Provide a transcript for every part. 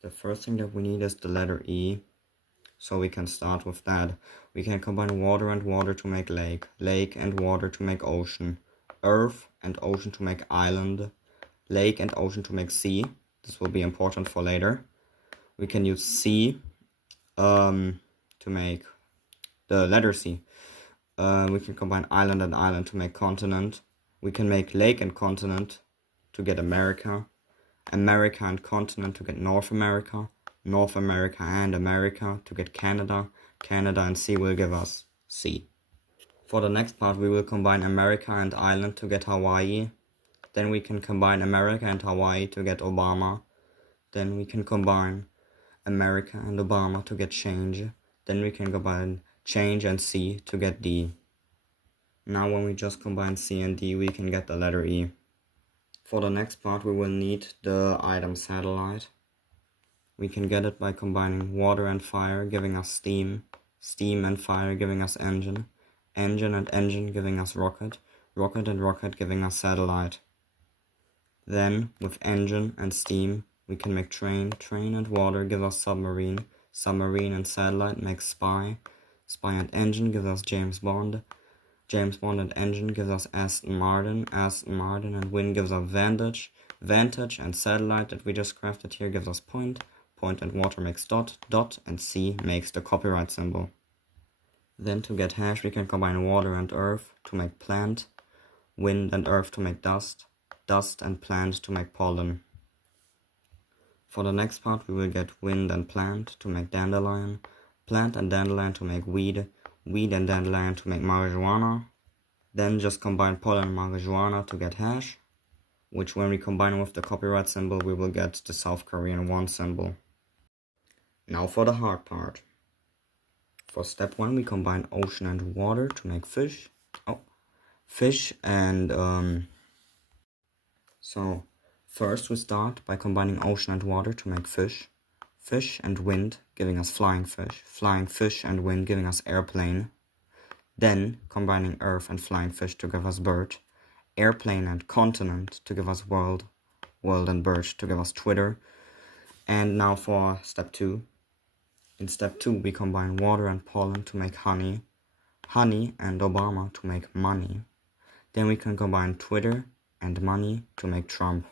The first thing that we need is the letter E, so we can start with that. We can combine water and water to make lake, lake and water to make ocean, earth and ocean to make island, lake and ocean to make sea. This will be important for later. We can use sea to make the letter C. We can combine island and island to make continent. We can make lake and continent to get America, America and continent to get North America, North America and America to get Canada, Canada and sea will give us sea. For the next part we will combine America and island to get Hawaii. Then we can combine America and Hawaii to get Obama. Then we can combine America and Obama to get change. Then we can combine change and C to get D. Now when we just combine C and D, we can get the letter E. For the next part, we will need the item satellite. We can get it by combining water and fire, giving us steam, steam and fire giving us engine, engine and engine giving us rocket, rocket and rocket giving us satellite. Then, with engine and steam, we can make train, train and water give us submarine, submarine and satellite makes spy, spy and engine gives us James Bond, James Bond and engine gives us Aston Martin, Aston Martin and wind gives us vantage, vantage and satellite that we just crafted here gives us point, point and water makes dot, dot and C makes the copyright symbol. Then to get hash we can combine water and earth to make plant, wind and earth to make dust, dust and plant to make pollen. For the next part we will get wind and plant to make dandelion, plant and dandelion to make weed, weed and dandelion to make marijuana. Then just combine pollen and marijuana to get hash, which when we combine with the copyright symbol we will get the South Korean won symbol. Now for the hard part. For step 1 we combine ocean and water to make fish. Fish and so first we start by combining ocean and water to make fish. Fish and wind giving us flying fish and wind giving us airplane. Then combining earth and flying fish to give us bird, airplane and continent to give us world, world and bird to give us Twitter. And now for step 2. In step 2 we combine water and pollen to make honey, honey and Obama to make money. Then we can combine Twitter and money to make Trump.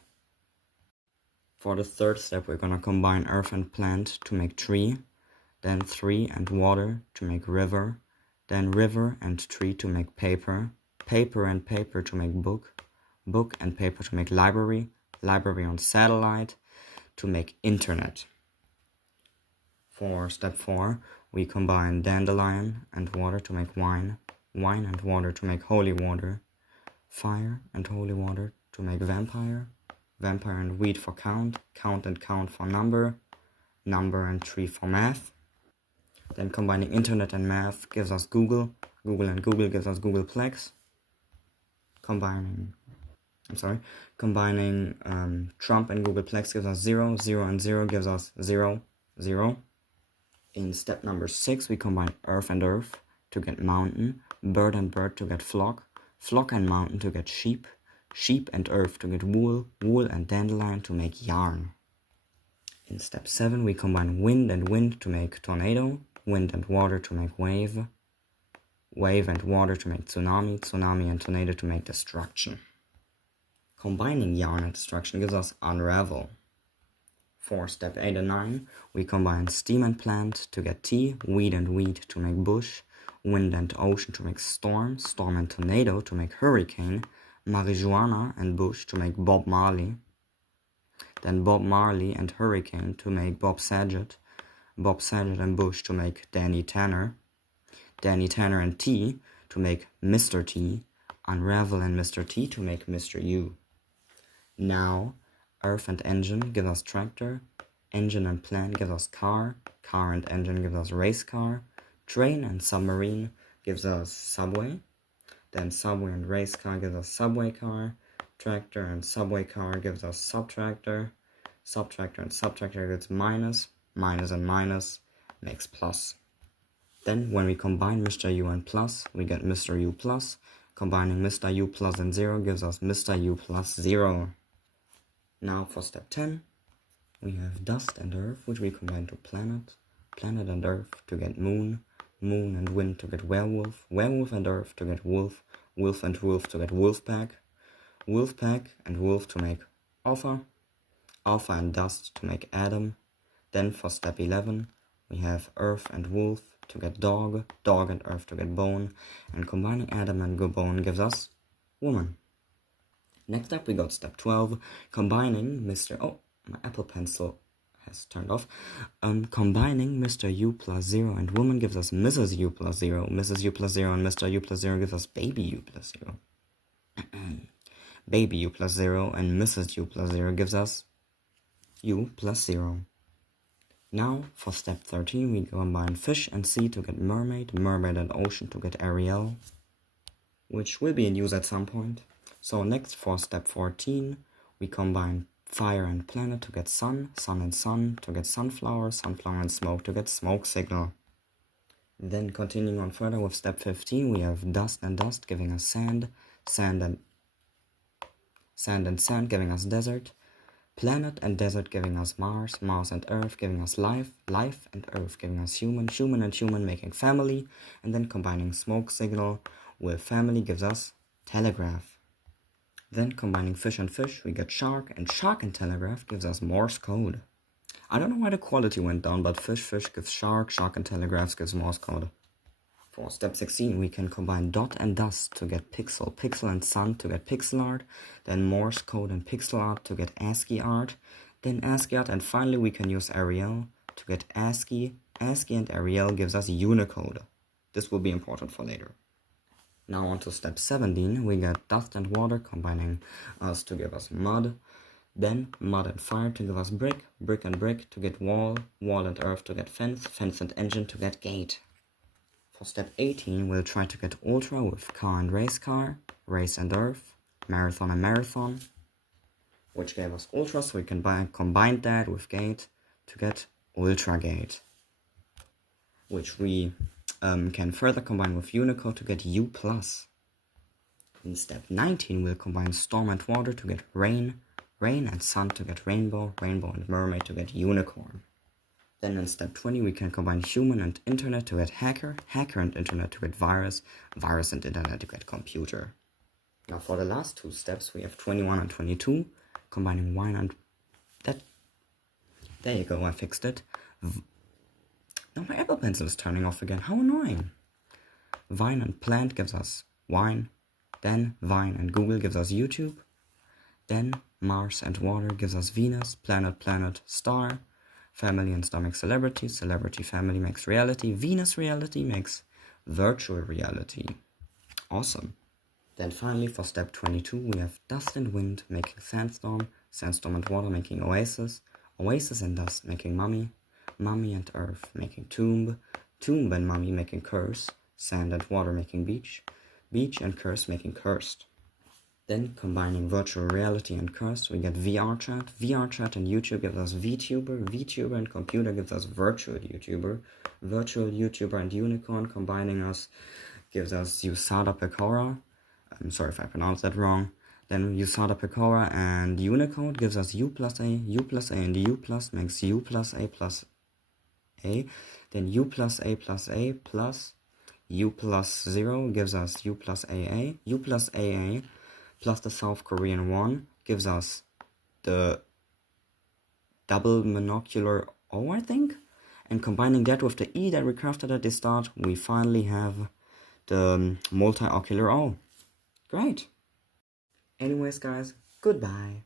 For the third step we're gonna combine earth and plant to make tree, then tree and water to make river, then river and tree to make paper, paper and paper to make book, book and paper to make library, library on satellite to make internet. For step 4 we combine dandelion and water to make wine, wine and water to make holy water, fire and holy water to make vampire, vampire and weed for count, count and count for number, number and tree for math. Then combining internet and math gives us Google, Google and Google gives us Googleplex. Combining Trump and Googleplex gives us 0, 0 and 0 gives us 0, 0. In step number 6 we combine earth and earth to get mountain, bird and bird to get flock, flock and mountain to get sheep, sheep and earth to get wool, wool and dandelion to make yarn. In step 7 we combine wind and wind to make tornado, wind and water to make wave, wave and water to make tsunami, tsunami and tornado to make destruction. Combining yarn and destruction gives us unravel. For step 8 and 9 we combine steam and plant to get tea, weed and weed to make bush, wind and ocean to make storm, storm and tornado to make hurricane, marijuana and bush to make Bob Marley, then Bob Marley and hurricane to make Bob Saget, Bob Saget and bush to make Danny Tanner, Danny Tanner and T to make Mr. T, unravel and Mr. T to make Mr. U. Now earth and engine give us tractor, engine and plant give us car, car and engine gives us race car, train and submarine gives us subway, then subway and race car gives us subway car, tractor and subway car gives us subtractor, subtractor and subtractor gives minus, minus and minus makes plus. Then when we combine Mr. U and plus, we get Mr. U plus. Combining Mr. U plus and 0 gives us Mr. U plus 0. Now for step 10, we have dust and earth, which we combine to planet, planet and earth to get moon, moon and wind to get werewolf, werewolf and earth to get wolf, wolf and wolf to get wolf pack, wolf pack and wolf to make alpha, alpha and dust to make Adam. Then for step 11, we have earth and wolf to get dog, dog and earth to get bone, and combining Adam and bone gives us woman. Next up we got step 12, combining Mr. Oh, my Apple Pencil has turned off. Combining Mr. U plus 0 and woman gives us Mrs. U plus 0. Mrs. U plus 0 and Mr. U plus 0 gives us baby U plus 0. Baby U plus 0 and Mrs. U plus 0 gives us U plus 0. Now for step 13 we combine fish and sea to get mermaid, mermaid and ocean to get Ariel, which will be in use at some point. So next for step 14 we combine fire and planet to get sun, sun and sun to get sunflower, sunflower and smoke to get smoke signal. Then continuing on further with step 15 we have dust and dust giving us sand, sand and sand giving us desert, planet and desert giving us Mars, Mars and earth giving us life, life and earth giving us human, human and human making family, and then combining smoke signal with family gives us telegraph. Then combining fish and fish we get shark, and shark and telegraph gives us Morse code. I don't know why the quality went down, but fish gives shark, shark and telegraph gives Morse code. For step 16 we can combine dot and dust to get pixel, pixel and sun to get pixel art, then Morse code and pixel art to get ASCII art, then ASCII art, and finally we can use Arial to get ASCII. ASCII and Arial gives us Unicode. This will be important for later. Now on to step 17, we get dust and water combining us to give us mud, then mud and fire to give us brick, brick and brick to get wall, wall and earth to get fence, fence and engine to get gate. For step 18, we'll try to get ultra with car and car, race and earth, marathon and marathon, which gave us ultra, so we can combine that with gate to get ultra gate, which we can further combine with Unicode to get U+. In step 19, we'll combine storm and water to get rain, rain and sun to get rainbow, rainbow and mermaid to get unicorn. Then in step 20 we can combine human and internet to get hacker, hacker and internet to get virus, virus and internet to get computer. Now for the last two steps we have 21 and 22, combining wine and... There you go, I fixed it. Now my Apple Pencil is turning off again, how annoying. Vine and plant gives us wine, then Vine and Google gives us YouTube, then Mars and water gives us Venus, planet, planet, star, family and star makes celebrity, celebrity family makes reality, Venus reality makes virtual reality. Awesome. Then finally for step 22 we have dust and wind making sandstorm, sandstorm and water making oasis, oasis and dust making mummy, mummy and earth making tomb, tomb and mummy making curse, sand and water making beach, beach and curse making cursed. Then combining virtual reality and curse, we get VR chat and YouTube gives us VTuber, VTuber and computer gives us virtual YouTuber and unicorn combining us gives us USADA Pecora, I'm sorry if I pronounced that wrong, then USADA Pecora and Unicode gives us U plus A and U plus makes U plus A plus A, then U plus A plus A plus U plus 0 gives us U plus AA, U plus AA plus the South Korean won gives us the double monocular O, I think? And combining that with the E that we crafted at the start, we finally have the multiocular O. Great! Anyways guys, goodbye!